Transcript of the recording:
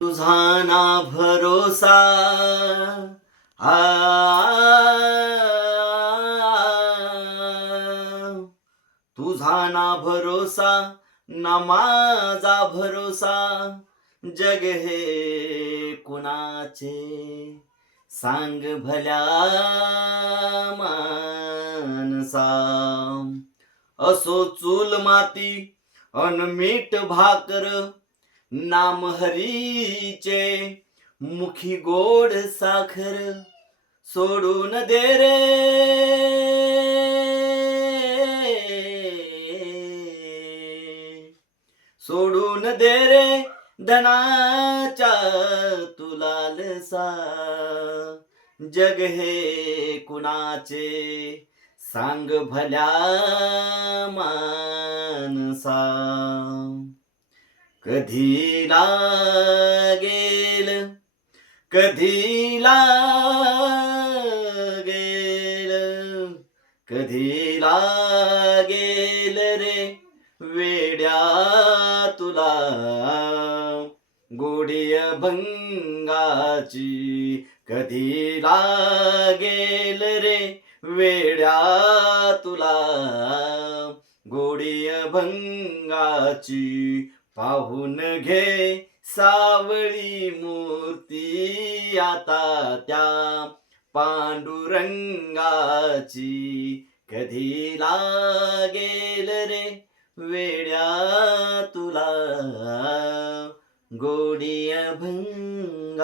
तुझा ना भरोसा तुझा ना भरोसा ना माझा भरोसा जग हे कुणाचे सांग भल्या मानसा असो चूल माती अन मीठ भाकर नाम हरीचे मुखी गोड साखर सोडून दे रे सोडून दे रे धनाच्या तुलालसा जग हे कुणाचे सांग भल्या मानसा कधी लागेल कधी लागेल कधी लागेल रे वेड्या तुला गोडी भंगाची कधी लागेल रे वेड्या तुला गोडी भंगाची पाहून घे सावळी मूर्ती आता त्या पांडुरंगाची कधी लागेल रे वेड्या तुला गोडी भंगाची.